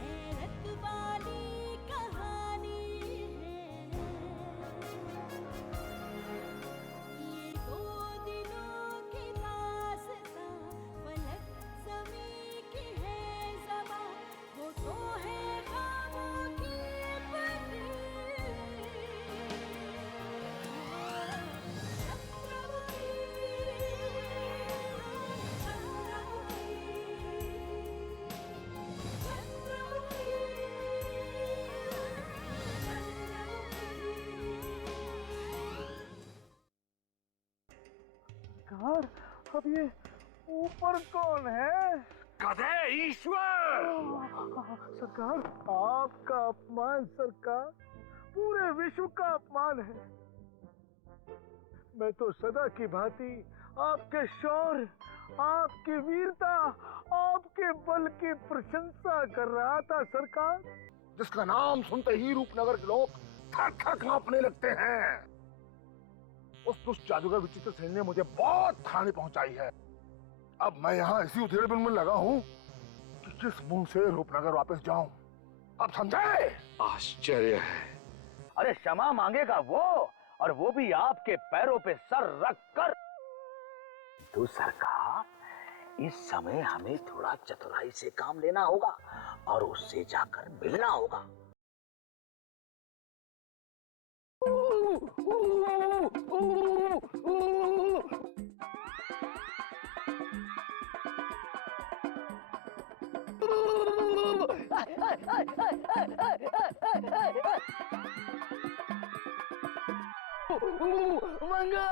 हैरत वाली कहानी है ये, दो दिलों की दास्तां, फलक ज़मीं की है ज़बां, वो तो है ख्वाबों की बनी। सरकार, अब ये ऊपर कौन है? गधे ईश्वर! सरकार, आपका अपमान सरकार पूरे विश्व का अपमान है। मैं तो सदा की भांति आपके शौर्य, आपकी वीरता, आपके बल की प्रशंसा कर रहा था सरकार। जिसका नाम सुनते ही रूपनगर के लोग थर थर कांपने लगते हैं। उस दुष्ट जादूगर विचित्र सेन ने मुझे बहुत हानि पहुंचाई है। अब मैं यहाँ इसी उधेड़बुन में लगा हूँ कि किस मुंह से रूपनगर वापस जाऊं। अब समझे? आश्चर्य है। अरे क्षमा मांगेगा वो, और वो भी आपके पैरों पे सर रख कर। तो सरकार, इस समय हमें थोड़ा चतुराई से काम लेना होगा और उससे जाकर मिलना होगा। मंगा,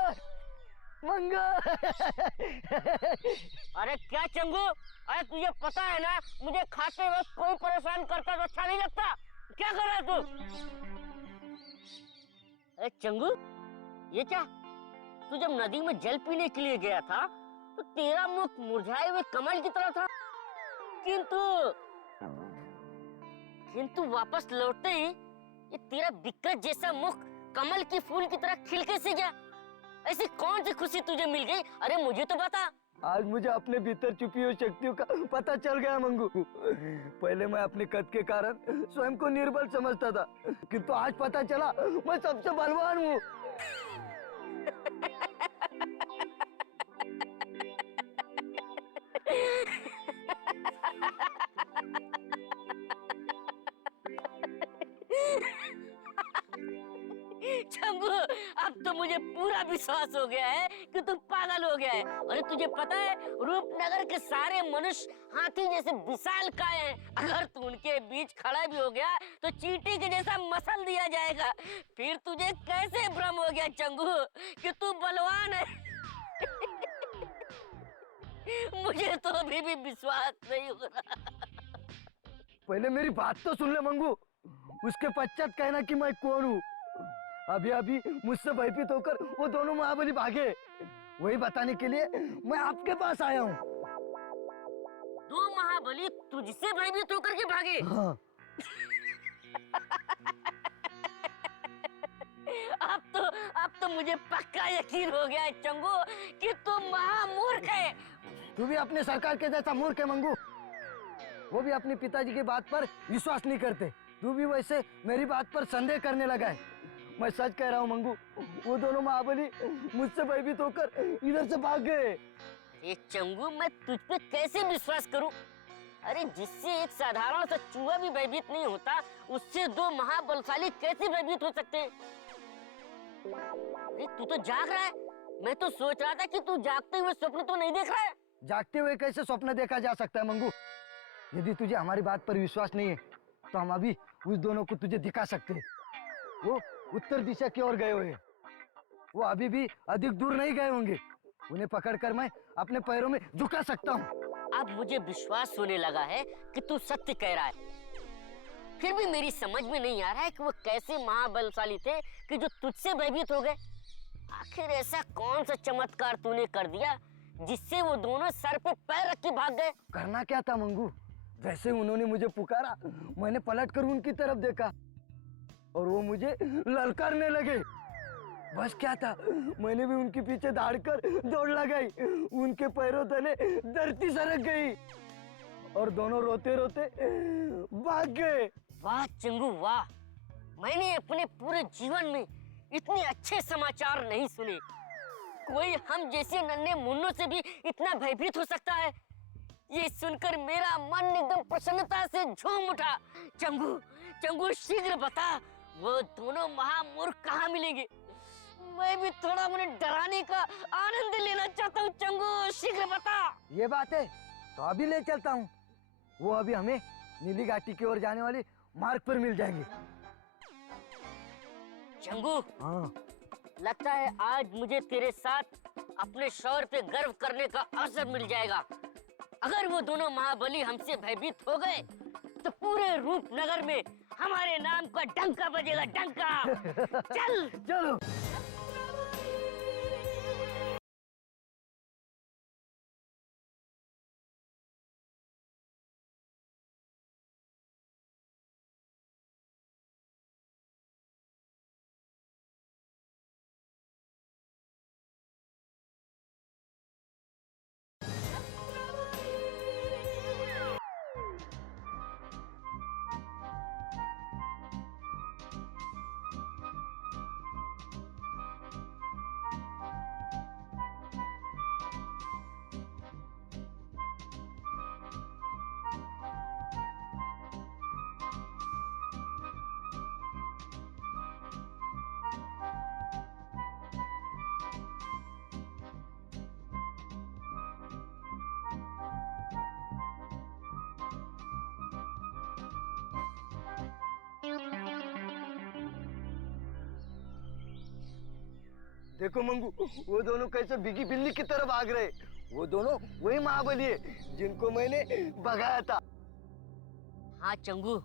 मंगा। अरे क्या चंगू, अरे तुझे पता है ना, मुझे खाते वक्त कोई परेशान करता तो अच्छा नहीं लगता। क्या कर रहा है तू? अरे चंगू, ये क्या? तू जब नदी में जल पीने के लिए गया था तो तेरा मुख मुरझाए हुए कमल की तरह था, किंतु वापस लौटते ही ये तेरा विकृत जैसा मुख कमल की फूल की तरह खिल कैसे गया? ऐसी कौन सी खुशी तुझे मिल गई? अरे मुझे तो बता। आज मुझे अपने भीतर छुपी हुई शक्तियों का पता चल गया मंगू। पहले मैं अपने कद के कारण स्वयं को निर्बल समझता था, किंतु आज पता चला मैं सबसे बलवान हूँ। चंगू, अब तो मुझे पूरा विश्वास हो गया है कि तू पागल हो गया है। अरे तुझे पता है, रूपनगर के सारे मनुष्य हाथी जैसे विशालकाय हैं। अगर तू उनके बीच खड़ा भी हो गया तो चींटी के जैसा मसल दिया जाएगा। फिर तुझे कैसे भ्रम हो गया चंगू कि तू बलवान है? मुझे तो अभी भी विश्वास नहीं हो रहा। पहले मेरी बात तो सुन ले मंगू, उसके पश्चात कहना कि मैं कौन हूँ। अभी अभी मुझसे भयभीत होकर वो दोनों महाबली भागे, वही बताने के लिए मैं आपके पास आया हूँ। दो महाबली तुझसे भयभीत होकर के भागे? हाँ। अब तो मुझे पक्का यकीन हो गया है चंगू कि तुम महामूर्ख है। तू भी अपने सरकार के जैसा मूर्ख है मंगू। वो भी अपने पिताजी की बात पर विश्वास नहीं करते, तू भी वैसे मेरी बात पर संदेह करने लगा है। मैं सच कह रहा हूँ मंगू, वो दोनों महाबली मुझसे भयभीत होकर इधर से भाग गए। ये चंगू, मैं तुझ पे कैसे विश्वास करूं? अरे जिससे एक साधारण सा चूहा भी भयभीत नहीं होता, उससे दो महाबलशाली कैसे भयभीत हो सकते हैं? अरे तू तो जाग रहा है। मैं तो सोच रहा था कि तू जागते हुए स्वप्न तो नहीं देख रहा है। जागते हुए कैसे स्वप्न देखा जा सकता है मंगू? यदि तुझे हमारी बात पर विश्वास नहीं है तो हम अभी उस दोनों को तुझे दिखा सकते हैं। वो उत्तर दिशा की ओर गए हुए हैं। वो अभी भी अधिक दूर नहीं गए होंगे। उन्हें पकड़कर मैं अपने पैरों में झुका सकता हूँ। अब मुझे विश्वास होने लगा है कि तू सत्य कह रहा है। फिर भी मेरी समझ में नहीं आ रहा है कि वो कैसे महाबलशाली थे कि जो तुझसे भयभीत हो गए। आखिर ऐसा कौन सा चमत्कार तूने कर दिया जिससे वो दोनों सर पे पैर रख के भाग गए? करना क्या था मंगू, जैसे उन्होंने मुझे पुकारा मैंने पलटकर उनकी तरफ देखा और वो मुझे ललकारने लगे। बस क्या था, मैंने भी उनके पीछे दौड़कर दौड़ लगाई। उनके पैरों तले धरती सरक गई और दोनों रोते रोते भाग गए। वाह चंगू वाह, मैंने अपने पूरे जीवन में इतने अच्छे समाचार नहीं सुने। कोई हम जैसे नन्हे मुन्नों से भी इतना भयभीत हो सकता है, ये सुनकर मेरा मन एकदम प्रसन्नता से झूम उठा। चंगू चंगू शीघ्र बता, वो दोनों महामूर्ख कहाँ मिलेंगे? मैं भी थोड़ा उन्हें डराने का आनंद लेना चाहता हूँ। चंगू शीघ्र बता। ये बात है तो अभी ले चलता हूँ। वो अभी हमें नीली घाटी की ओर जाने वाले मार्ग पर मिल जाएंगे। चंगू, हाँ लगता है आज मुझे तेरे साथ अपने शौर्य पे गर्व करने का अवसर मिल जाएगा। अगर वो दोनों महाबली हमसे भयभीत हो गए तो पूरे रूपनगर में हमारे नाम का डंका बजेगा, डंका। चल चलो। देखो मंगू, वो दोनों कैसे बिगी बिल्ली की तरफ भाग रहे। वो दोनों वही महाबली है जिनको मैंने भगाया था। हाँ चंगू,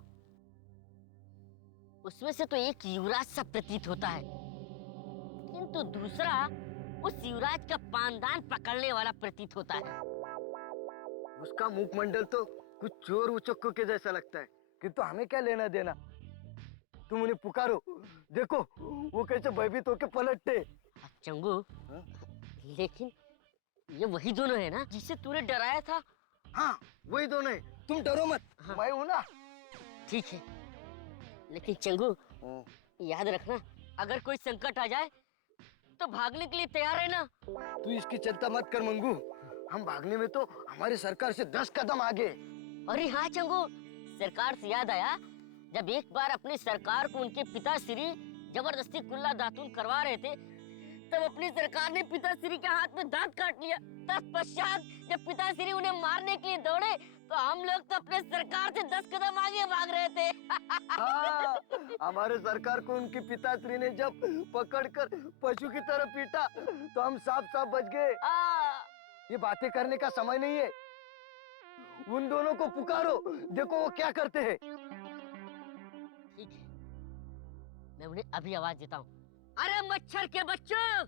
उसमें से तो एक युवराज सा प्रतीत होता है, किंतु दूसरा उस युवराज का पानदान पकड़ने वाला प्रतीत होता है। उसका मुखमंडल तो कुछ चोर उचक्कों के जैसा लगता है, किंतु हमें क्या लेना देना। तुम उन्हें पुकारो, देखो वो कैसे भयभीत होके पलटते। चंगू, लेकिन ये वही दोनों है ना जिसे तूने डराया था? हाँ वही दोनों है, तुम डरो मत। हाँ। मैं हूं ना। ठीक है, लेकिन चंगू याद रखना, अगर कोई संकट आ जाए तो भागने के लिए तैयार है ना? तू इसकी चिंता मत कर मंगू, हम भागने में तो हमारी सरकार से 10 कदम आगे। अरे हाँ चंगू, सरकार से याद आया, जब एक बार अपनी सरकार को उनके पिताश्री जबरदस्ती कुल्ला दातून करवा रहे थे, तब अपनी सरकार ने पिताश्री के हाथ में दांत काट लिया। तत्पश्चात जब पिताश्री उन्हें मारने के लिए दौड़े तो हम लोग तो अपने सरकार से 10 कदम आगे भाग रहे थे। हाँ, हमारे सरकार को उनके पिताश्री ने जब पकड़कर पशु की तरह पीटा तो हम साफ साफ बच गए। ये बातें करने का समय नहीं है, उन दोनों को पुकारो, देखो वो क्या करते हैं। ठीक है, मैं उन्हें अभी आवाज देता हूँ। अरे मच्छर के बच्चों,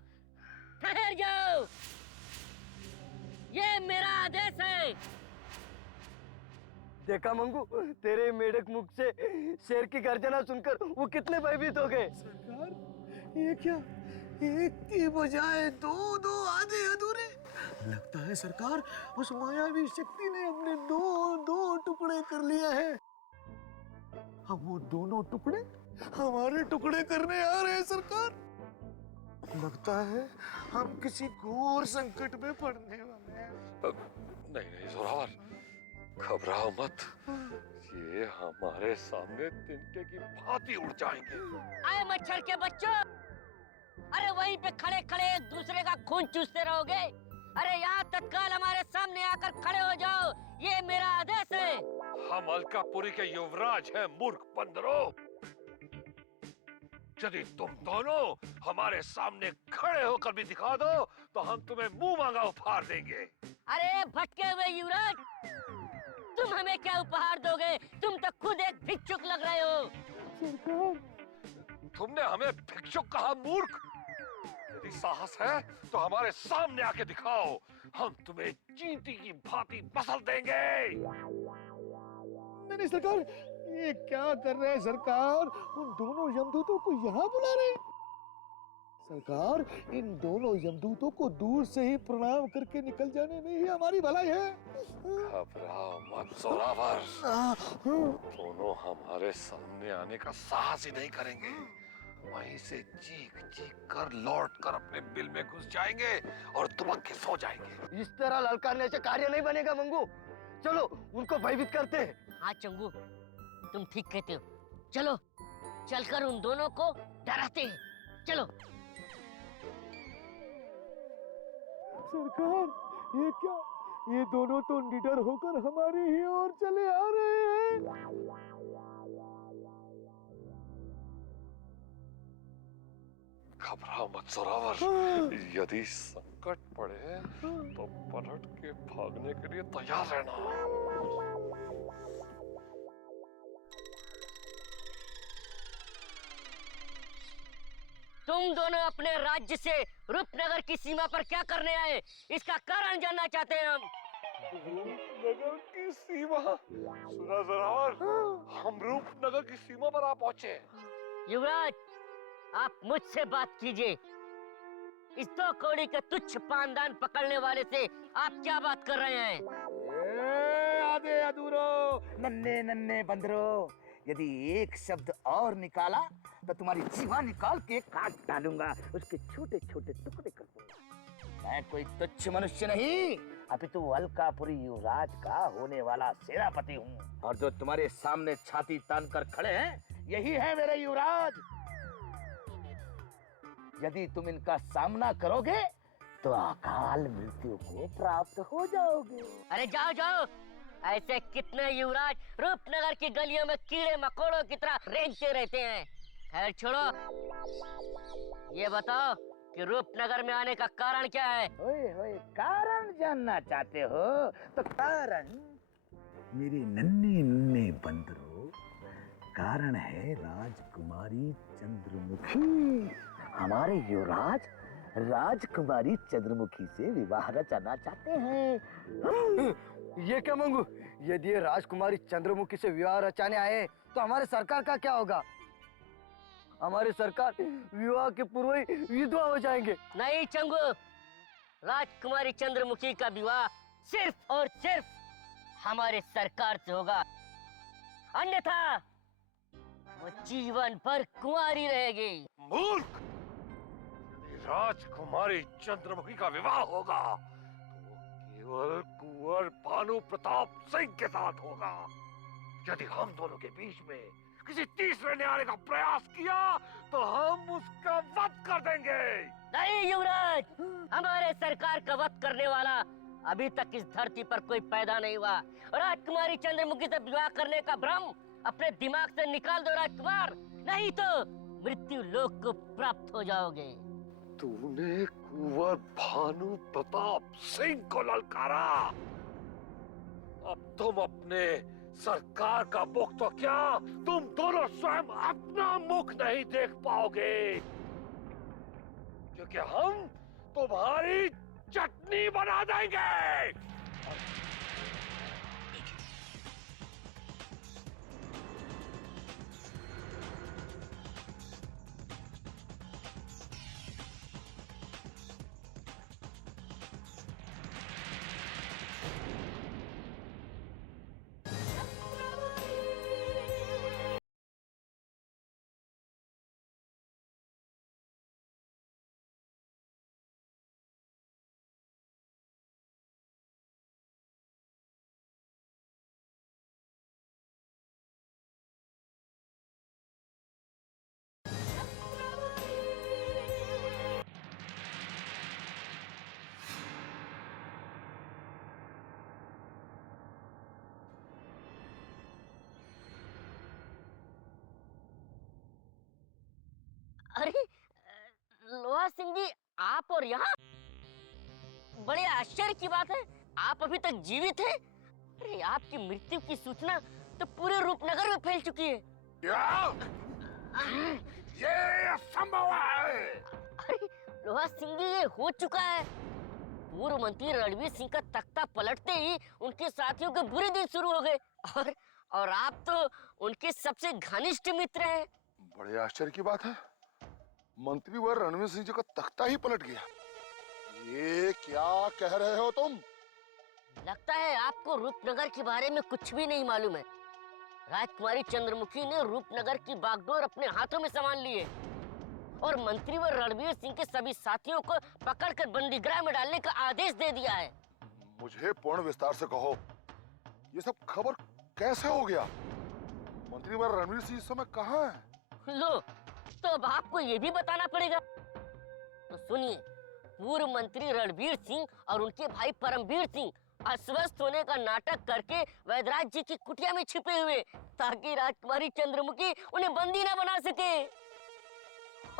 ठहर जाओ, ये मेरा आदेश है। देखा मंगू, तेरे मेढक मुख से शेर की गर्जना सुनकर वो कितने भयभीत हो गए। सरकार, ये क्या, एक की बजाय दो आधे अधूरे। लगता है सरकार उस मायावी शक्ति ने अपने दो टुकड़े कर लिया है। अब वो दोनों टुकड़े हमारे टुकड़े करने आ रहे हैं सरकार। लगता है हम किसी घोर संकट में पड़ने वाले हैं। नहीं जोरावर, घबराओ मत, ये हमारे सामने तिनके की भांति उड़ जाएंगे। आए मच्छर के बच्चों, अरे वहीं पे खड़े खड़े एक दूसरे का खून चूसते रहोगे? अरे यहाँ तत्काल हमारे सामने आकर खड़े हो जाओ, ये मेरा आदेश है। हम अलकापुरी के युवराज हैं मूर्ख बंदरों। यदि तुम दोनों हमारे सामने खड़े होकर भी दिखा दो तो हम तुम्हें मुंह मांगा उपहार देंगे। अरे भटके हुए युवराज, तुम हमें क्या उपहार दोगे? तुम तो खुद एक भिक्षुक लग रहे हो। तुमने हमें भिक्षुक कहा, मूर्ख? यदि साहस है तो हमारे सामने आके दिखाओ, हम तुम्हें चींटी की भांति मसल देंगे। नहीं सरकार, ये क्या कर रहे हैं सरकार? उन दोनों यमदूतों को यहाँ बुला रहे हैं। सरकार, इन दोनों यमदूतों को दूर से ही प्रणाम करके निकल जाने में ही हमारी भलाई है। घबराओ मत जोरावर, दोनों हमारे सामने आने का साहस ही नहीं करेंगे। वहीं से चीख चीख कर लौट कर अपने बिल में घुस जाएंगे और दुबक के सो जाएंगे। इस तरह ललकारने से कार्य नहीं बनेगा मंगू। चलो उनको भयभीत करते हैं। हाँ चंगू, तुम ठीक कहते हो। चलो चलकर उन दोनों को डराते हैं। चलो। सरकार, ये क्या? ये दोनों तो निडर होकर हमारी ही ओर चले आ रहे हैं। घबराओ मत जोरावर, यदि संकट पड़े तो पलट के भागने के लिए तैयार रहना। तुम दोनों अपने राज्य से रूपनगर की सीमा पर क्या करने आए? इसका कारण जानना चाहते हैं हम। रूपनगर की सीमा? सुना जोरावर, हम रूपनगर की सीमा पर आ पहुंचे। युवराज, आप मुझसे बात कीजिए। इस 2 कौड़ी के तुच्छ पानदान पकड़ने वाले से आप क्या बात कर रहे हैं? आधे अधूरो, नन्हे नन्हे बंदरो, यदि एक शब्द और निकाला तो तुम्हारी जीवा निकाल के काट डालूंगा, उसके छोटे छोटे टुकड़े कर दूंगा। मैं कोई तुच्छ मनुष्य नहीं, अपितु अलकापुरी युवराज का होने वाला सेनापति हूँ। और जो तुम्हारे सामने छाती तान कर खड़े हैं, यही है मेरे युवराज। यदि तुम इनका सामना करोगे तो अकाल मृत्यु को प्राप्त हो जाओगे। अरे जाओ जाओ, ऐसे कितने युवराज रूपनगर की गलियों में कीड़े मकोड़ों की तरह रेंगते रहते हैं। खैर छोड़ो, ये बताओ कि रूपनगर में आने का कारण क्या है? ओए होए, कारण जानना चाहते हो तो कारण मेरे नन्हे नन्हे बंदरो, कारण है राजकुमारी चंद्रमुखी। हमारे युवराज राजकुमारी चंद्रमुखी से विवाह रचाना चाहते हैं। ये क्या मंगू? यदि ये राजकुमारी चंद्रमुखी से विवाह रचाने आए तो हमारे सरकार का क्या होगा? हमारी सरकार विवाह के पूर्व ही विधवा हो जाएंगे। नहीं चंगू, राजकुमारी चंद्रमुखी का विवाह सिर्फ और सिर्फ हमारे सरकार से होगा, अन्यथा वो जीवन भर कुंवारी रहेगी। मूर्ख! यदि राजकुमारी चंद्रमुखी का विवाह होगा तो केवल कुंवर भानु प्रताप सिंह के साथ होगा। यदि हम दोनों के बीच में किसी तीसरे ने आने का प्रयास किया तो हम उसका वध कर देंगे। नहीं युवराज, हमारे सरकार का वध करने वाला अभी तक इस धरती पर कोई पैदा नहीं हुआ। राजकुमारी चंद्रमुखी से विवाह करने का भ्रम अपने दिमाग से निकाल दो राजकुमार, नहीं तो मृत्यु लोक को प्राप्त हो जाओगे। तूने कुंवर भानु प्रताप सिंह को ललकारा, अब तुम अपने सरकार का मुख तो क्या, तुम दोनों स्वयं अपना मुख नहीं देख पाओगे, क्योंकि हम तुम्हारी चटनी बना देंगे। अरे लोहा सिंह जी, आप और यहाँ? बड़े आश्चर्य की बात है, आप अभी तक जीवित हैं। अरे आपकी मृत्यु की सूचना तो पूरे रूपनगर में फैल चुकी है। क्या? ये असंभव है। अरे लोहा सिंह जी, ये हो चुका है। पूर्व मंत्री रणवीर सिंह का तख्ता पलटते ही उनके साथियों के बुरे दिन शुरू हो गए, और आप तो उनके सबसे घनिष्ठ मित्र हैं। बड़े आश्चर्य की बात है, मंत्री व रणवीर सिंह जी का तख्ता ही पलट गया। ये क्या कह रहे हो तुम? लगता है आपको रूपनगर के बारे में कुछ भी नहीं मालूम है। राजकुमारी चंद्रमुखी ने रूपनगर की बागडोर अपने हाथों में संभाल ली है और मंत्री व रणवीर सिंह के सभी साथियों को पकड़कर बंदीगृह में डालने का आदेश दे दिया है। मुझे पूर्ण विस्तार से कहो, ये सब खबर कैसे हो गया? मंत्री व रणवीर सिंह इस समय कहाँ है? लो, तो अब आपको ये भी बताना पड़ेगा। तो सुनिए, पूर्व मंत्री रणवीर सिंह और उनके भाई परमवीर सिंह अस्वस्थ होने का नाटक करके वैदराज जी की कुटिया में छिपे हुए, ताकि राजकुमारी चंद्रमुखी उन्हें बंदी न बना सके।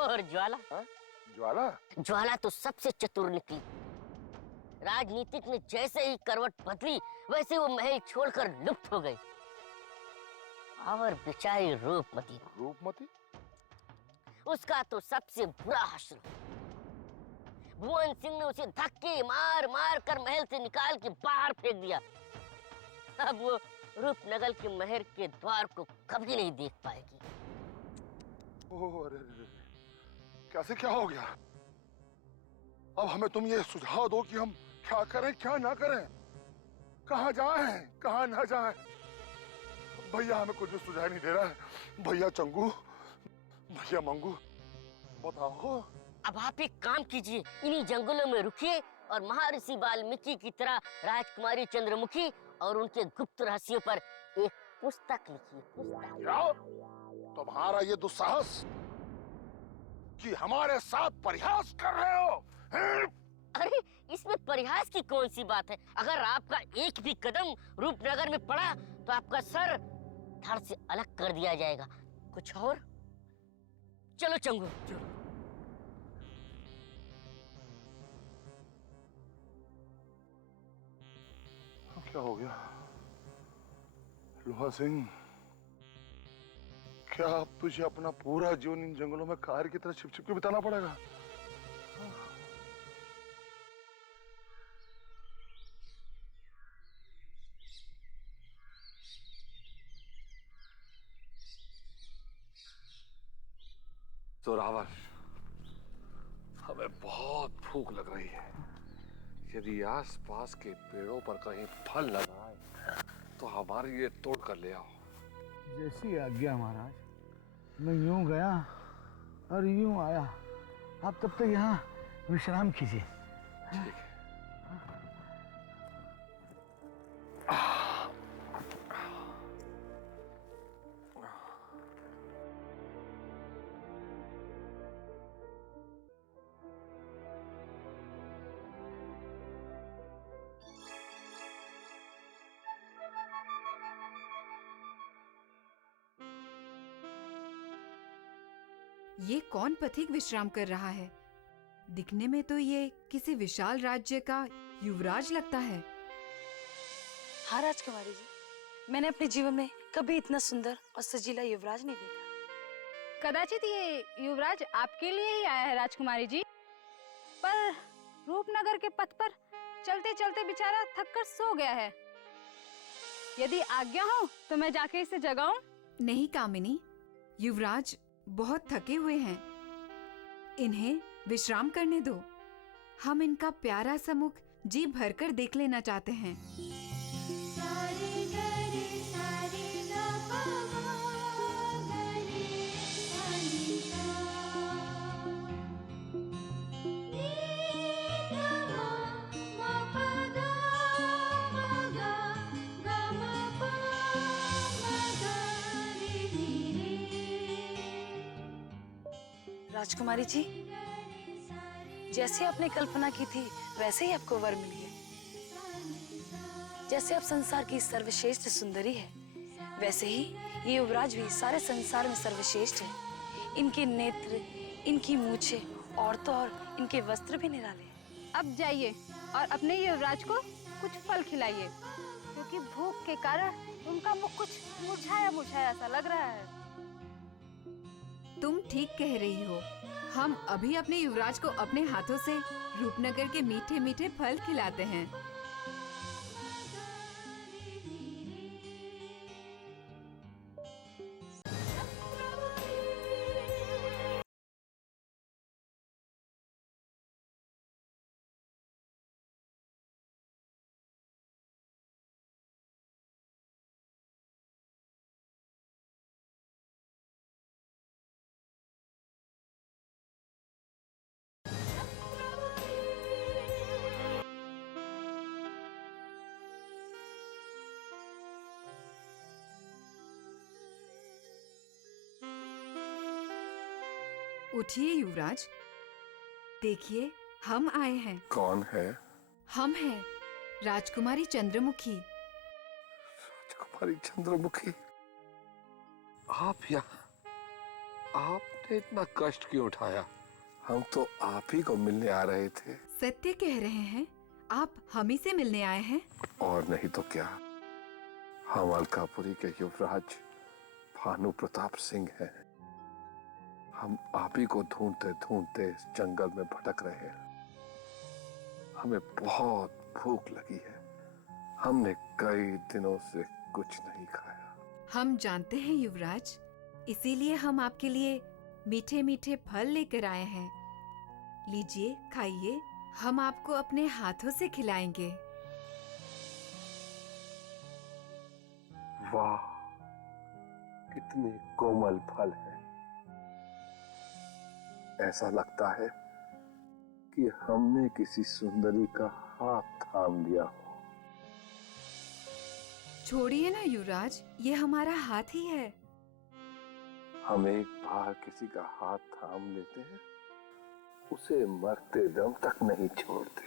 और ज्वाला, ज्वाला? ज्वाला तो सबसे चतुर निकली। राजनीतिक ने जैसे ही करवट बदली, वैसे वो महल छोड़कर लुप्त हो गई। और बेचारी रूपमती, रूपमती? उसका तो सबसे बुरा हश्र। भुवन सिंह ने उसे धक्के मार मार कर महल से निकाल के बाहर फेंक दिया। अब वो रूपनगर के महल के द्वार को कभी नहीं देख पाएगी। ओह, अरे अरे, कैसे क्या हो गया? अब हमें तुम ये सुझाव दो कि हम क्या करें क्या ना करें, कहाँ जाएं कहाँ ना जाएं। भैया हमें कुछ भी सुझाव नहीं दे रहा है। भैया चंगू, भैया मंगू, बताओ। अब आप एक काम कीजिए, इन्हीं जंगलों में रुकिए और महर्षि वाल्मीकि की तरह राजकुमारी चंद्रमुखी और उनके गुप्त रहस्यों पर एक पुस्तक लिखिए। पुस्तक। क्या? तुम्हारा ये दुस्साहस कि हमारे साथ परिहास कर रहे हो? हैं? अरे, इसमें परिहास की कौन सी बात है? अगर आपका एक भी कदम रूपनगर में पड़ा तो आपका सर धड़ से अलग कर दिया जाएगा। कुछ और? चलो चंगू, चलो। क्या हो गया लोहा सिंह? क्या अब तुझे अपना पूरा जीवन इन जंगलों में कार की तरह छिप छिप के बिताना पड़ेगा? जोरावर, हमें बहुत भूख लग रही है। यदि आसपास के पेड़ों पर कहीं फल लगा है तो हमारे लिए तोड़ कर ले आओ। जैसी आज्ञा महाराज। मैं यूं गया और यूं आया। आप तब तक यहाँ विश्राम कीजिए। ठीक है। ये कौन पथिक विश्राम कर रहा है? दिखने में तो ये किसी विशाल राज्य का युवराज लगता है। हाँ राजकुमारी जी, मैंने अपने जीवन में कभी इतना सुंदर और सजीला युवराज नहीं देखा। कदाचित ये युवराज आपके लिए ही आया है राजकुमारी जी, पर रूपनगर के पथ पर चलते चलते बेचारा थक कर सो गया है। यदि आज्ञा हो तो मैं जाके इसे जगाऊं? नहीं कामिनी, युवराज बहुत थके हुए हैं, इन्हें विश्राम करने दो। हम इनका प्यारा सा मुख जी भरकर देख लेना चाहते हैं। राजकुमारी जी, जैसे आपने कल्पना की थी वैसे ही आपको वर मिल गया। जैसे आप संसार की सर्वश्रेष्ठ सुंदरी है, वैसे ही ये युवराज भी सारे संसार में सर्वश्रेष्ठ है। इनके नेत्र, इनकी मूछें और तो और इनके वस्त्र भी निराले हैं। अब जाइए और अपने युवराज को कुछ फल खिलाइए, क्योंकि भूख के कारण उनका मुख कुछ मुरझाया मुरझाया सा लग रहा है। तुम ठीक कह रही हो। हम अभी अपने युवराज को अपने हाथों से रूपनगर के मीठे मीठे फल खिलाते हैं। उठिए युवराज, देखिए हम आए हैं। कौन है? हम हैं राजकुमारी चंद्रमुखी। राजकुमारी चंद्रमुखी, आप यहाँ, आपने इतना कष्ट क्यों उठाया? हम तो आप ही को मिलने आ रहे थे। सत्य कह रहे हैं, आप हम ही से मिलने आए हैं। और नहीं तो क्या, हम अलकापुरी के युवराज भानु प्रताप सिंह हैं। हम आप ही को ढूंढते ढूंढते इस जंगल में भटक रहे हैं। हमें बहुत भूख लगी है, हमने कई दिनों से कुछ नहीं खाया। हम जानते हैं युवराज, इसीलिए हम आपके लिए मीठे मीठे फल लेकर आए हैं। लीजिए, खाइए, हम आपको अपने हाथों से खिलाएंगे। वाह, कितने कोमल फल हैं। ऐसा लगता है कि हमने किसी सुंदरी का हाथ थाम लिया हो। छोड़िए ना युवराज, ये हमारा हाथ ही है। हम एक बार किसी का हाथ थाम लेते हैं, उसे मरते दम तक नहीं छोड़ते।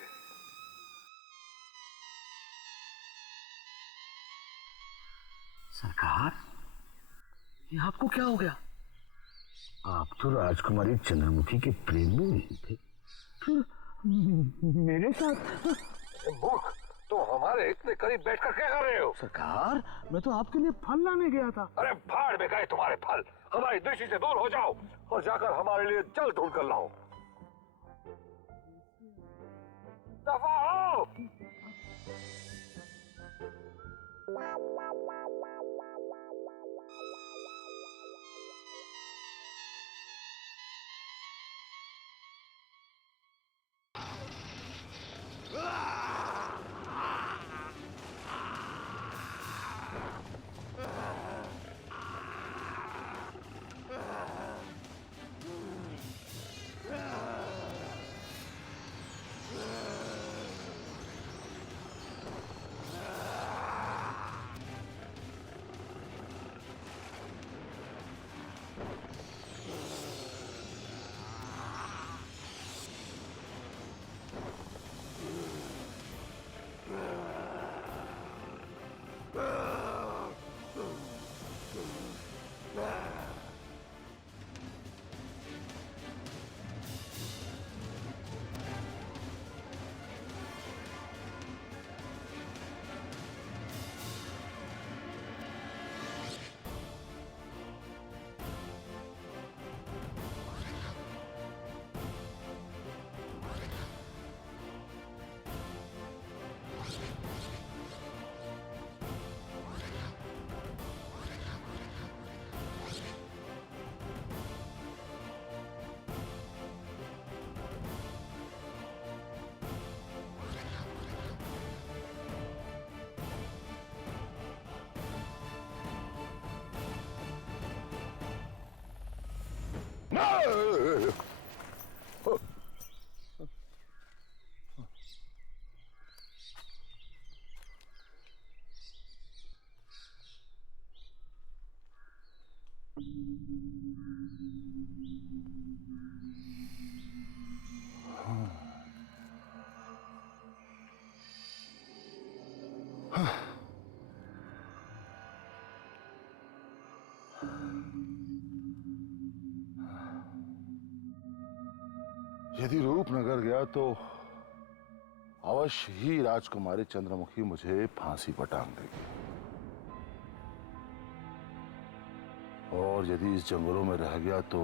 सरकार, ये आपको क्या हो गया? आप तो राजकुमारी चंद्रमुखी के प्रेम में नहीं थे, फिर मेरे साथ। मूर्ख, तो हमारे इतने करीब बैठकर क्या कर रहे हो? सरकार, मैं तो आपके लिए फल लाने गया था। अरे भाड़ में गए तुम्हारे फल, हमारी दृष्टि से दूर हो जाओ और जाकर हमारे लिए जल ढूंढ कर लाओ। दफा हो। यदि रूपनगर गया तो अवश्य ही राजकुमारी चंद्रमुखी मुझे फांसी पर टांग देगी। और यदि इस जंगलों में रह गया तो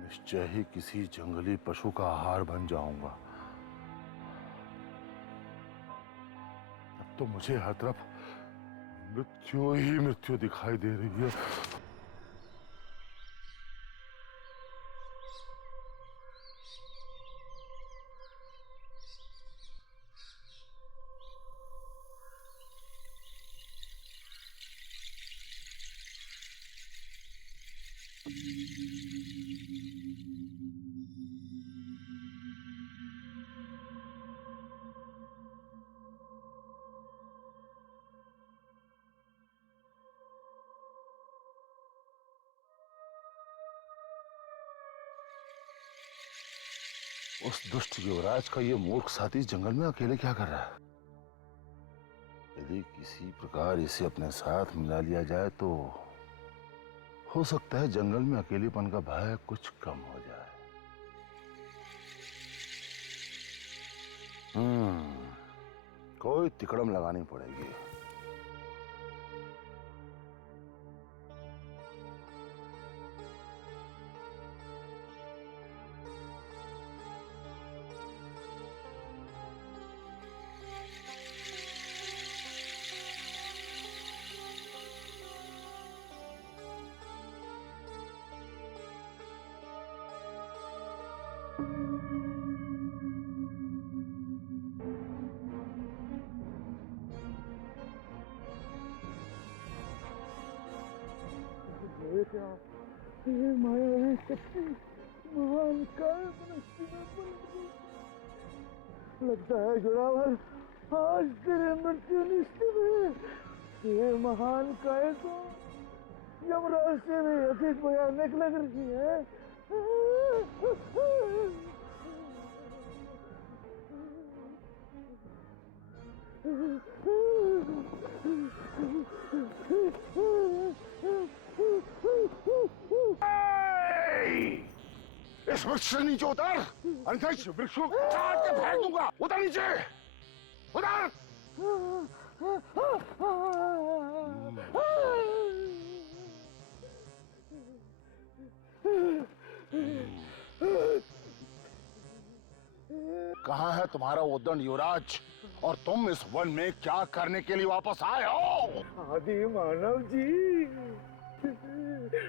निश्चय ही किसी जंगली पशु का आहार बन जाऊंगा। अब तो मुझे हर तरफ मृत्यु ही मृत्यु दिखाई दे रही है। उस दुष्ट युवराज का ये मूर्ख साथी जंगल में अकेले क्या कर रहा है? यदि किसी प्रकार इसे अपने साथ मिला लिया जाए तो हो सकता है जंगल में अकेलेपन का भय कुछ कम हो जाए। कोई तिकड़म लगानी पड़ेगी। ये माया शक्ति महान काय मनस्वी में पलट गई। लगता है जोरावर आज तेरे मृत्यु निश्चित है। ये महान काय तो यमराज से भी अधिक भयानक लग रही है। इस वृक्ष से नीचे उतर, अन्यथा इस वृक्ष को काट के फेंक दूंगा। उतर नीचे, उतर। कहाँ है तुम्हारा उद्दंड युवराज? और तुम इस वन में क्या करने के लिए वापस आए हो? आदि मानव जी,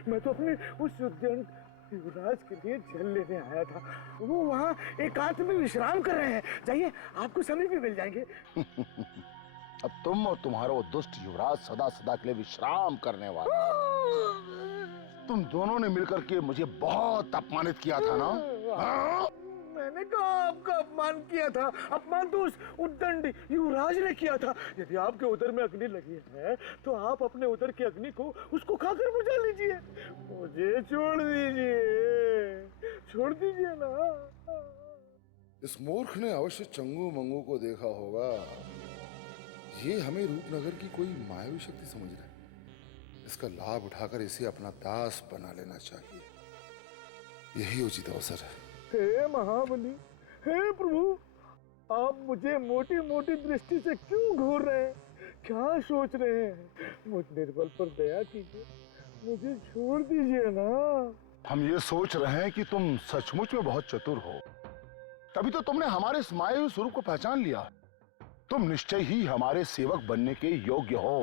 मैं तो अपने उस उद्दंड युवराज के लिए जल लेने आया था। वो वहाँ एकांत में विश्राम कर रहे हैं। जाइए, आपको समय भी मिल जाएंगे। अब तुम और तुम्हारा वो दुष्ट युवराज सदा सदा के लिए विश्राम करने वाले। तुम दोनों ने मिलकर के मुझे बहुत अपमानित किया था ना? हाँ? मैंने कहा आपका अपमान किया था। अपमान तो उस उद्दंड युवराज ने किया था। यदि आपके उदर में अग्नि लगी है तो आप अपने उदर की अग्नि को उसको खाकर बुझा लीजिए। मुझे छोड़ दीजिए, छोड़ दीजिए ना। इस मूर्ख ने अवश्य चंगू मंगू को देखा होगा। ये हमें रूपनगर की कोई मायावी शक्ति समझ रहा है। इसका लाभ उठाकर इसे अपना दास बना लेना चाहिए। यही उचित अवसर है। हे महाबली, हे प्रभु, आप मुझे मोटी मोटी दृष्टि से क्यों घूर रहे हैं? क्या सोच रहे हैं? मुझ निर्बल पर दया कीजिए, मुझे छोड़ दीजिए ना। हम ये सोच रहे हैं कि तुम सचमुच में बहुत चतुर हो, तभी तो तुमने हमारे इस मायावी स्वरूप को पहचान लिया। तुम निश्चय ही हमारे सेवक बनने के योग्य हो।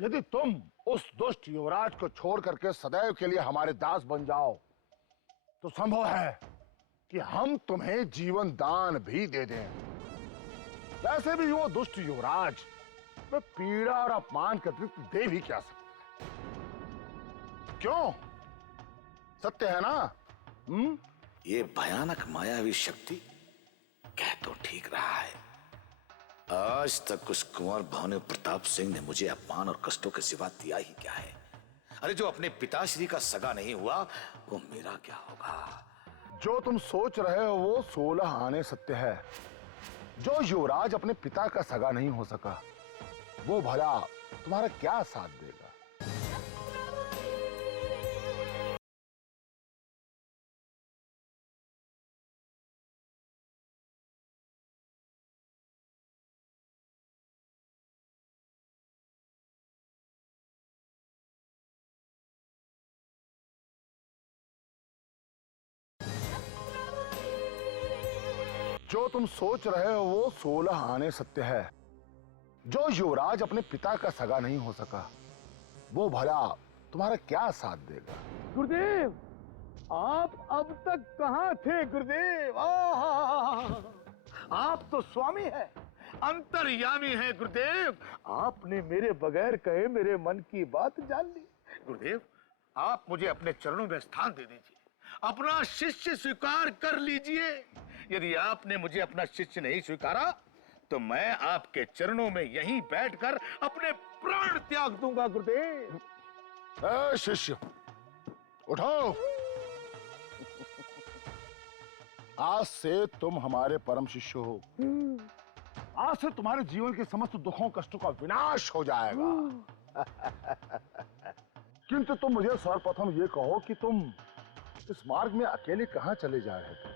यदि तुम उस दुष्ट युवराज को छोड़ करके सदैव के लिए हमारे दास बन जाओ तो संभव है कि हम तुम्हें जीवन दान भी दे दें। वैसे भी वो दुष्ट युवराज में पीड़ा और अपमान का अतिरिक्त दे भी क्या सकता है? क्यों? सत्य है ना? ये भयानक मायावी शक्ति कह तो ठीक रहा है। आज तक उस कुंवर भानु प्रताप सिंह ने मुझे अपमान और कष्टों के सिवा दिया ही क्या है? अरे जो अपने पिताश्री का सगा नहीं हुआ वो मेरा क्या होगा? जो तुम सोच रहे हो वो 16 आने सत्य है। जो युवराज अपने पिता का सगा नहीं हो सका वो भला तुम्हारा क्या साथ देगा? जो तुम सोच रहे हो वो 16 आने सत्य है। जो युवराज अपने पिता का सगा नहीं हो सका वो भला तुम्हारा क्या साथ देगा? गुरुदेव, आप अब तक कहाँ थे गुरुदेव? आप तो स्वामी हैं, अंतर्यामी हैं गुरुदेव। आपने मेरे बगैर कहे मेरे मन की बात जान ली। गुरुदेव, आप मुझे अपने चरणों में स्थान दे दीजिए, अपना शिष्य स्वीकार कर लीजिए। यदि आपने मुझे अपना शिष्य नहीं स्वीकारा तो मैं आपके चरणों में यहीं बैठकर अपने प्राण त्याग दूंगा गुरुदेव। शिष्य उठो। आज से तुम हमारे परम शिष्य हो। आज से तुम्हारे जीवन के समस्त दुखों कष्टों का विनाश हो जाएगा। किंतु तुम मुझे सर्वप्रथम ये कहो कि तुम इस मार्ग में अकेले कहाँ चले जा रहे थे?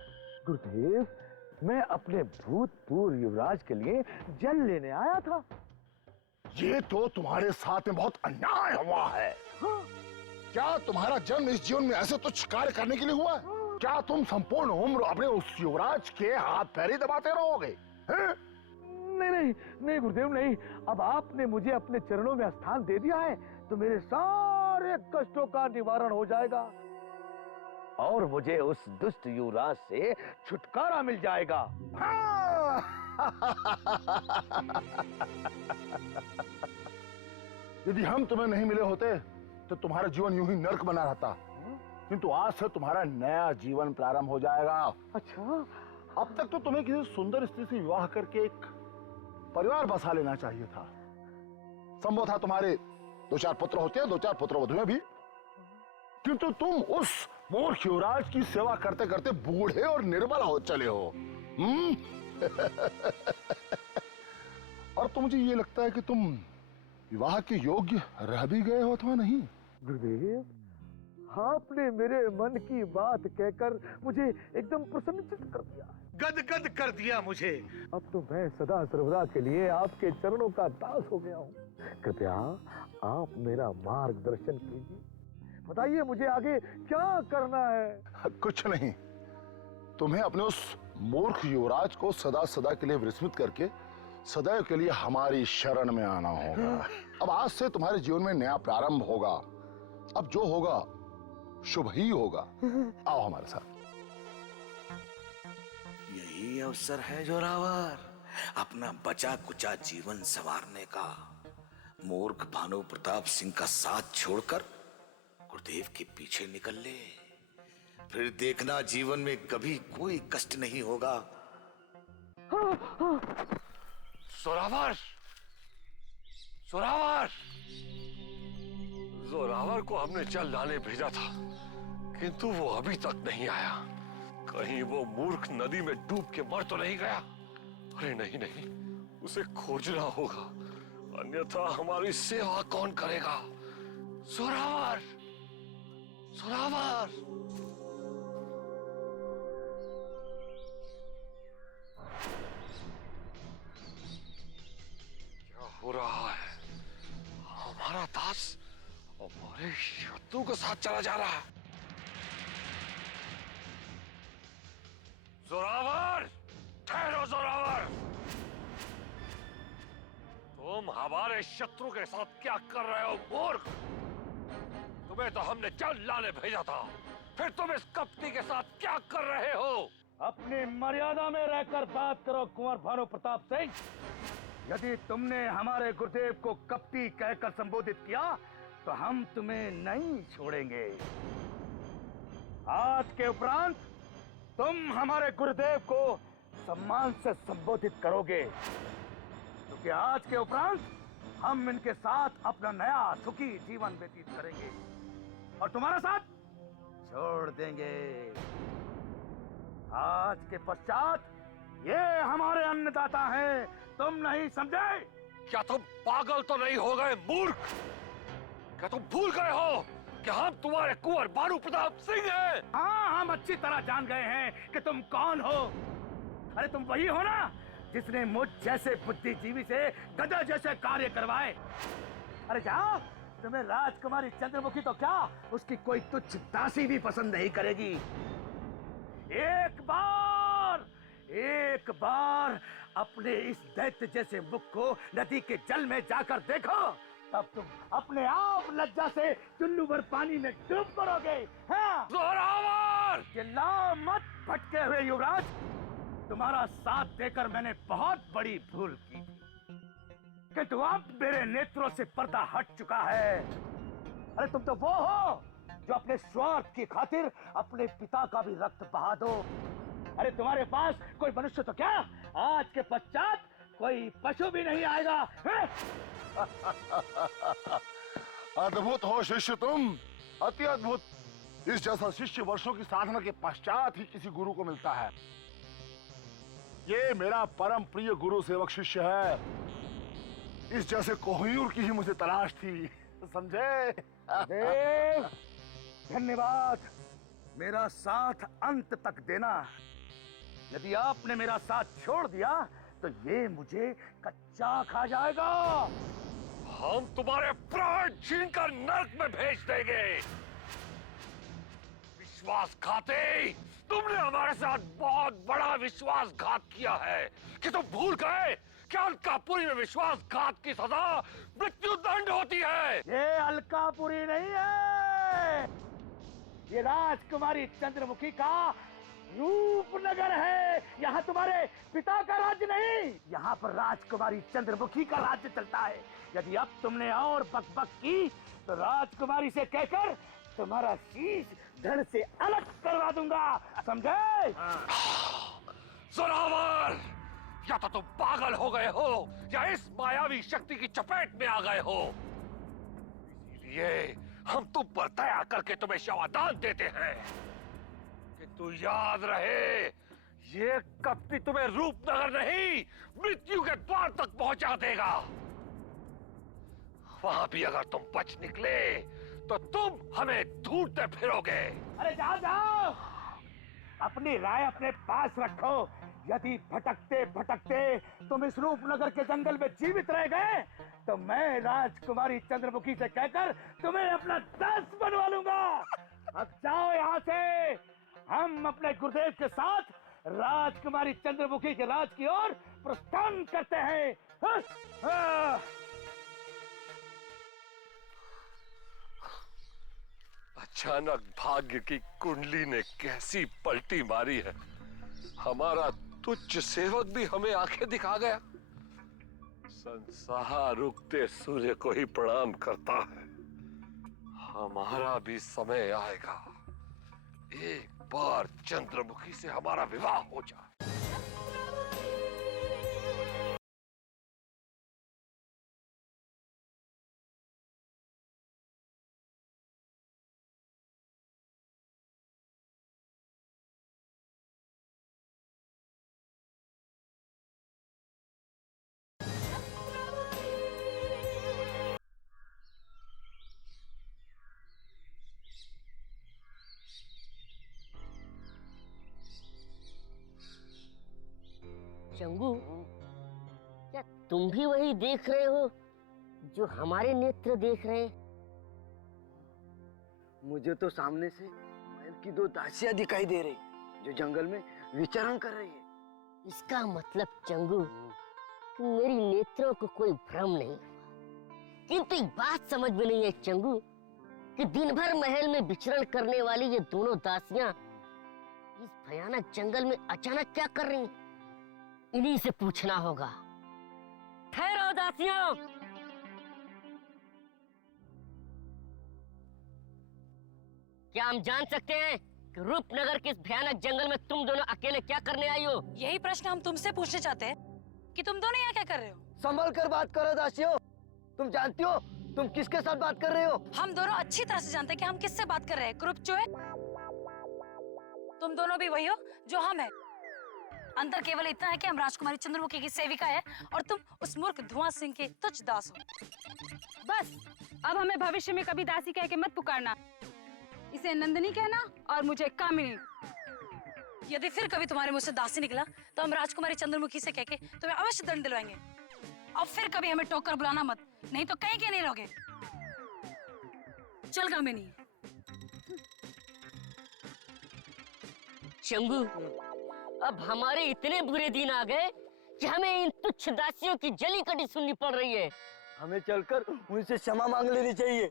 गुरुदेव, मैं अपने भूतपूर्व युवराज के लिए जल लेने आया था। ये तो तुम्हारे साथ में बहुत अन्याय हुआ है। क्या तुम्हारा जन्म इस जीवन में ऐसे तुच्छ कार्य करने के लिए हुआ है? क्या तुम संपूर्ण उम्र अपने उस युवराज के हाथ पैर ही दबाते रहोगे? नहीं नहीं नहीं गुरुदेव, नहीं। अब आपने मुझे अपने चरणों में स्थान दे दिया है तो मेरे सारे कष्टों का निवारण हो जाएगा और मुझे उस दुष्ट युवराज से छुटकारा मिल जाएगा। यदि हम तुम्हें नहीं मिले होते तो तुम्हारा जीवन यूं ही नर्क बना रहता, किंतु आज से तुम्हारा नया जीवन प्रारंभ हो जाएगा। अच्छा, अब तक तो तुम्हें किसी सुंदर स्त्री से विवाह करके एक परिवार बसा लेना चाहिए था। संभव था तुम्हारे 2-4 पुत्र होते, 2-4 पुत्र वधुएं भी, किंतु तुम उस मूर्ख युवराज की सेवा करते करते बूढ़े और निर्बल हो चले हो। और तो मुझे ये लगता है कि तुम विवाह के योग्य रह भी गए हो अथवा नहीं। गुरुदेव, आपने मेरे मन की बात कहकर मुझे एकदम प्रसन्नचित्त कर दिया, गदगद कर दिया मुझे। अब तो मैं सदा सर्वदा के लिए आपके चरणों का दास हो गया हूँ। कृपया आप मेरा मार्गदर्शन कीजिए, बताइए मुझे आगे क्या करना है। कुछ नहीं, तुम्हें अपने उस मूर्ख युवराज को सदा सदा के लिए विस्मृत करके सदैव के लिए हमारी शरण में आना होगा। अब आज से तुम्हारे जीवन में नया प्रारंभ होगा। अब जो होगा शुभ ही होगा। आओ हमारे साथ। यही अवसर है जोरावर, अपना बचा कुचा जीवन संवारने का। मूर्ख भानु प्रताप सिंह का साथ छोड़कर गुरुदेव के पीछे निकल ले, फिर देखना जीवन में कभी कोई कष्ट नहीं होगा। जोरावर, जोरावर, जोरावर को हमने जल लाने भेजा था, किंतु वो अभी तक नहीं आया। कहीं वो मूर्ख नदी में डूब के मर तो नहीं गया? अरे नहीं नहीं, उसे खोजना होगा, अन्यथा हमारी सेवा कौन करेगा? जोरावर, जोरावर। क्या हो रहा है? हमारा दास हमारे शत्रु के साथ चला जा रहा है। जोरावर, ठहरो जोरावर। तुम हमारे शत्रु के साथ क्या कर रहे हो मूर्ख? तुम्हें तो हमने जल लाने भेजा था, फिर तुम इस कपटी के साथ क्या कर रहे हो? अपनी मर्यादा में रहकर बात करो कुंवर भानु प्रताप सिंह। यदि तुमने हमारे गुरुदेव को कपटी कहकर संबोधित किया तो हम तुम्हें नहीं छोड़ेंगे। आज के उपरांत तुम हमारे गुरुदेव को सम्मान से संबोधित करोगे, क्योंकि आज के उपरांत हम इनके साथ अपना नया सुखी जीवन व्यतीत करेंगे और तुम्हारा साथ छोड़ देंगे। आज के पश्चात ये हमारे अन्नदाता हैं, तुम नहीं समझे? क्या तुम पागल तो नहीं हो गए मूर्ख? क्या तुम भूल गए हो कि हम तुम्हारे कुंवर भानु प्रताप सिंह हैं? हाँ, हम अच्छी तरह जान गए हैं कि तुम कौन हो। अरे तुम वही हो ना जिसने मुझ जैसे बुद्धिजीवी से गधा जैसे कार्य करवाए। अरे जाओ, तुम्हें राजकुमारी चंद्रमुखी तो क्या, उसकी कोई तुच्छ दासी भी पसंद नहीं करेगी। एक बार अपने इस दैत्य जैसे मुख को नदी के जल में जाकर देखो, तब तुम अपने आप लज्जा से चुल्लू भर पानी में डूब पड़ोगे। हाँ? जोरावर! चिल्लाओ मत भटके हुए युवराज, तुम्हारा साथ देकर मैंने बहुत बड़ी भूल की थी, किंतु अब मेरे नेत्रों से पर्दा हट चुका है। अरे तुम तो वो हो जो अपने स्वार्थ की खातिर अपने पिता का भी रक्त बहा दो। अरे तुम्हारे पास कोई मनुष्य तो क्या, आज के पश्चात कोई पशु भी नहीं आएगा। अद्भुत हो शिष्य तुम, अति अद्भुत। इस जैसा शिष्य वर्षों की साधना के पश्चात ही किसी गुरु को मिलता है। ये मेरा परम प्रिय गुरु सेवक शिष्य है। इस जैसे कोहिनूर की ही मुझे तलाश थी, समझे? देव, धन्यवाद। मेरा साथ अंत तक देना। यदि आपने मेरा साथ छोड़ दिया तो ये मुझे कच्चा खा जाएगा। हम तुम्हारे प्राण छीनकर नरक में भेज देंगे। विश्वासघाती, तुमने हमारे साथ बहुत बड़ा विश्वासघात किया है। कि तुम भूल गए कि अलकापुरी में विश्वासघात की सजा मृत्यु दंड होती है। ये अलकापुरी नहीं है, ये राजकुमारी चंद्रमुखी का रूपनगर है। यहाँ तुम्हारे पिता का राज्य नहीं, यहाँ पर राजकुमारी चंद्रमुखी का राज्य चलता है। यदि अब तुमने और बकबक की तो राजकुमारी से कहकर तुम्हारा शीश धड़ से अलग करवा दूंगा, समझे? जोरावर, या तो तुम पागल हो गए हो या इस मायावी शक्ति की चपेट में आ गए हो। इसीलिए हम तुम पर दया करके तुम्हें क्षमादान देते हैं। किंतु याद रहे, ये कपटी तुम्हें रूपनगर नहीं, मृत्यु के द्वार तक पहुंचा देगा। वहां भी अगर तुम बच निकले तो तुम हमें ढूंढते फिरोगे। अरे जाओ जाओ, अपनी राय अपने पास रखो। यदि भटकते भटकते तुम इस रूपनगर के जंगल में जीवित रह गए तो मैं राजकुमारी चंद्रमुखी से कहकर तुम्हें अपना दास बनवा लूंगा। अब जाओ यहाँ से, हम अपने गुरुदेव के साथ राजकुमारी चंद्रमुखी के राज की ओर प्रस्थान करते हैं। हाँ, हाँ। अचानक भाग्य की कुंडली ने कैसी पलटी मारी है। हमारा तुच्छ सेवक भी हमें आंखें दिखा गया। संसार उगते सूर्य को ही प्रणाम करता है। हमारा भी समय आएगा, एक बार चंद्रमुखी से हमारा विवाह हो जाए। चंगू, क्या तुम भी वही देख रहे हो जो हमारे नेत्र देख रहे हैं? मुझे तो सामने से महल की दो दासियां दिखाई दे रही जो जंगल में विचरण कर रही है। इसका मतलब चंगू कि मेरी नेत्रों को कोई भ्रम नहीं हुआ। किंतु एक बात समझ में नहीं है चंगू कि दिन भर महल में विचरण करने वाली ये दोनों दासियां इस भयानक जंगल में अचानक क्या कर रही हैं? इन्हीं से पूछना होगा। ठहरो दासियों, क्या हम जान सकते हैं कि रूपनगर के इस भयानक जंगल में तुम दोनों अकेले क्या करने आई हो? यही प्रश्न हम तुमसे पूछने चाहते हैं कि तुम दोनों यहाँ क्या कर रहे हो? संभल कर बात करो दासियों, तुम जानती हो तुम किसके साथ बात कर रहे हो? हम दोनों अच्छी तरह से जानते हैं कि हम किससे बात कर रहे हैं। क्रूप चूहे, तुम दोनों भी वही हो जो हम हैं। अंतर केवल इतना है कि हम राजकुमारी चंद्रमुखी की सेविका है और तुम उस मूर्ख धुआं सिंह के तुच्छ दास हो। बस अब हमें भविष्य में कभी दासी कह के मत पुकारना। इसे नंदिनी कहना और मुझे कामिनी। यदि फिर कभी तुम्हारे मुंह से दासी निकला तो हम राजकुमारी चंद्रमुखी से कहके तुम्हें अवश्य दंड दिलवाएंगे। अब फिर कभी हमें टोक कर बुलाना मत, नहीं तो कहीं के नहीं रहोगे। चल कामिनी। शंभू, अब हमारे इतने बुरे दिन आ गए कि हमें इन तुच्छ दासियों की जली कटी सुननी पड़ रही है। हमें चलकर उनसे क्षमा मांग लेनी चाहिए।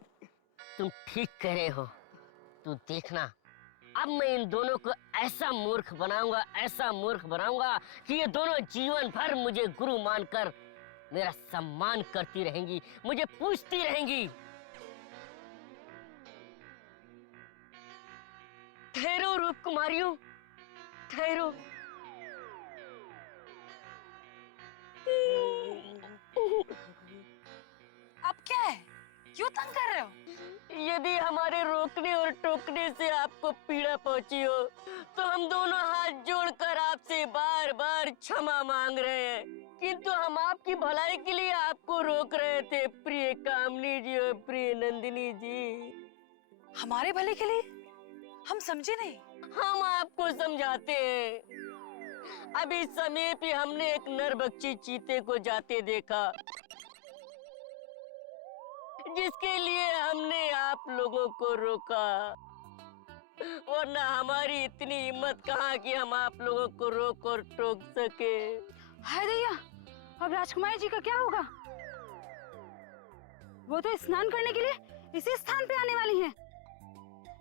तुम ठीक कह रहे हो। तू देखना, अब मैं इन दोनों को ऐसा मूर्ख बनाऊंगा, ऐसा मूर्ख बनाऊंगा कि ये दोनों जीवन भर मुझे गुरु मानकर मेरा सम्मान करती रहेंगी, मुझे पूछती रहेंगी। ठहरो रूप कुमारियों, ठहरो। अब क्या है? क्यों तंग कर रहे हो? यदि हमारे रोकने और टोकने से आपको पीड़ा पहुंची हो तो हम दोनों हाथ जोड़कर आपसे बार बार क्षमा मांग रहे हैं, किंतु हम आपकी भलाई के लिए आपको रोक रहे थे प्रिय कामनी जी और प्रिय नंदिनी जी। हमारे भले के लिए? हम समझे नहीं। हम आपको समझाते हैं। अभी समय पे हमने एक नरभक्षी चीते को जाते देखा, जिसके लिए हमने आप लोगों को रोका, वरना हमारी इतनी हिम्मत कहाँ कि हम आप लोगों को रोक और टोक सके। हाय दैया, अब राजकुमारी जी का क्या होगा? वो तो स्नान करने के लिए इसी स्थान पे आने वाली हैं,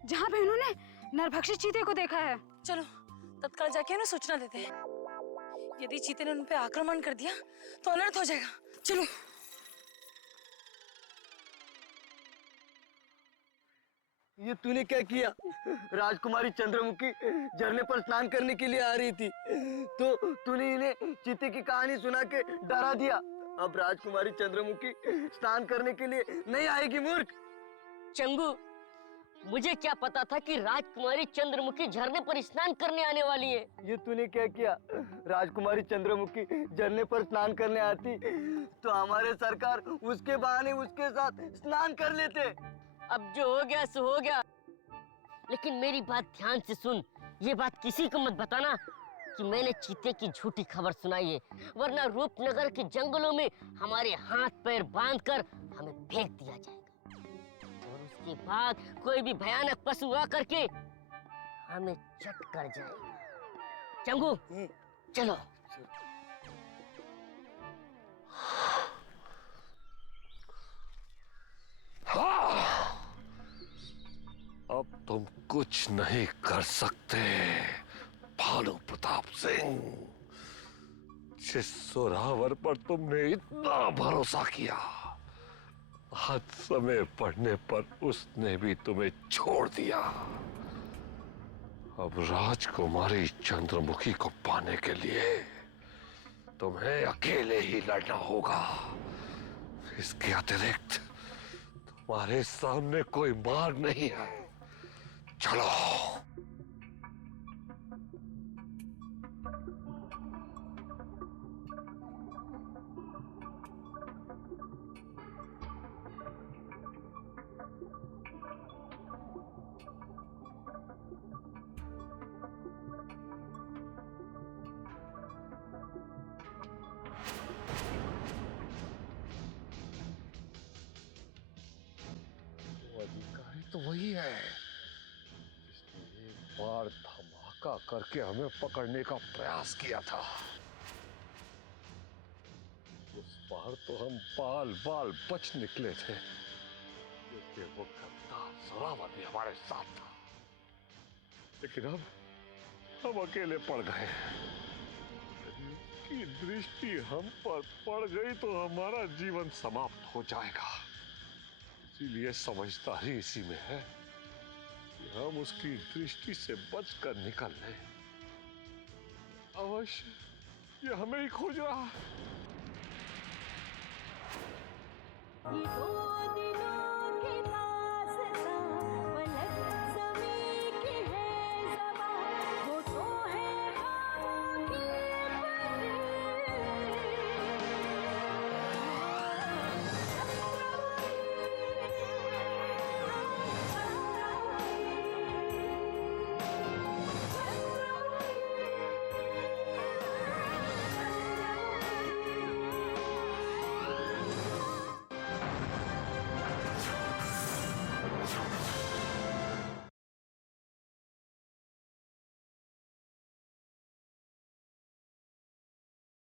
जहाँ पे उन्होंने नरभक्षी चीते को देखा है। चलो तत्काल जाके उन्हें सूचना देते हैं। यदि चीते ने उन पे आक्रमण कर दिया तो अनर्थ हो जाएगा। चलो। ये तूने क्या किया? राजकुमारी चंद्रमुखी झरने पर स्नान करने के लिए आ रही थी, तो तूने इन्हें चीते की कहानी सुना के डरा दिया। अब राजकुमारी चंद्रमुखी स्नान करने के लिए नहीं आएगी मूर्ख। चंगू, मुझे क्या पता था कि राजकुमारी चंद्रमुखी झरने पर स्नान करने आने वाली है। ये तूने क्या किया? राजकुमारी चंद्रमुखी झरने पर स्नान करने आती तो हमारे सरकार उसके बहाने उसके साथ स्नान कर लेते। अब जो हो गया सो हो गया, लेकिन मेरी बात ध्यान से सुन। ये बात किसी को मत बताना कि मैंने चीते की झूठी खबर सुनाई है, वरना रूपनगर के जंगलों में हमारे हाथ पैर बांधकर हमें फेंक दिया जाएगा और उसके बाद कोई भी भयानक पशु आकर के हमें चट कर जाएगा। चंगू, चलो। अब तुम कुछ नहीं कर सकते भानु प्रताप सिंह। जिस जोरावर पर तुमने इतना भरोसा किया, आज समय पड़ने पर उसने भी तुम्हें छोड़ दिया। अब राजकुमारी चंद्रमुखी को पाने के लिए तुम्हें अकेले ही लड़ना होगा। इसके अतिरिक्त तुम्हारे सामने कोई मार्ग नहीं है। चलो। अधिकारी तो वही है जिसने एक बार धमाका करके हमें पकड़ने का प्रयास किया था। उस बार तो हम बाल बाल बच निकले थे, क्योंकि वो गद्दार जोरावर भी हमारे साथ था। लेकिन अब हम अकेले पड़ गए। यदि उसकी दृष्टि हम पर पड़ गई तो हमारा जीवन समाप्त हो जाएगा। इसीलिए समझदारी इसी में है कि हम उसकी दृष्टि से बचकर निकल लें। अवश्य ये हमें ही खोज रहा है। ये दो दिन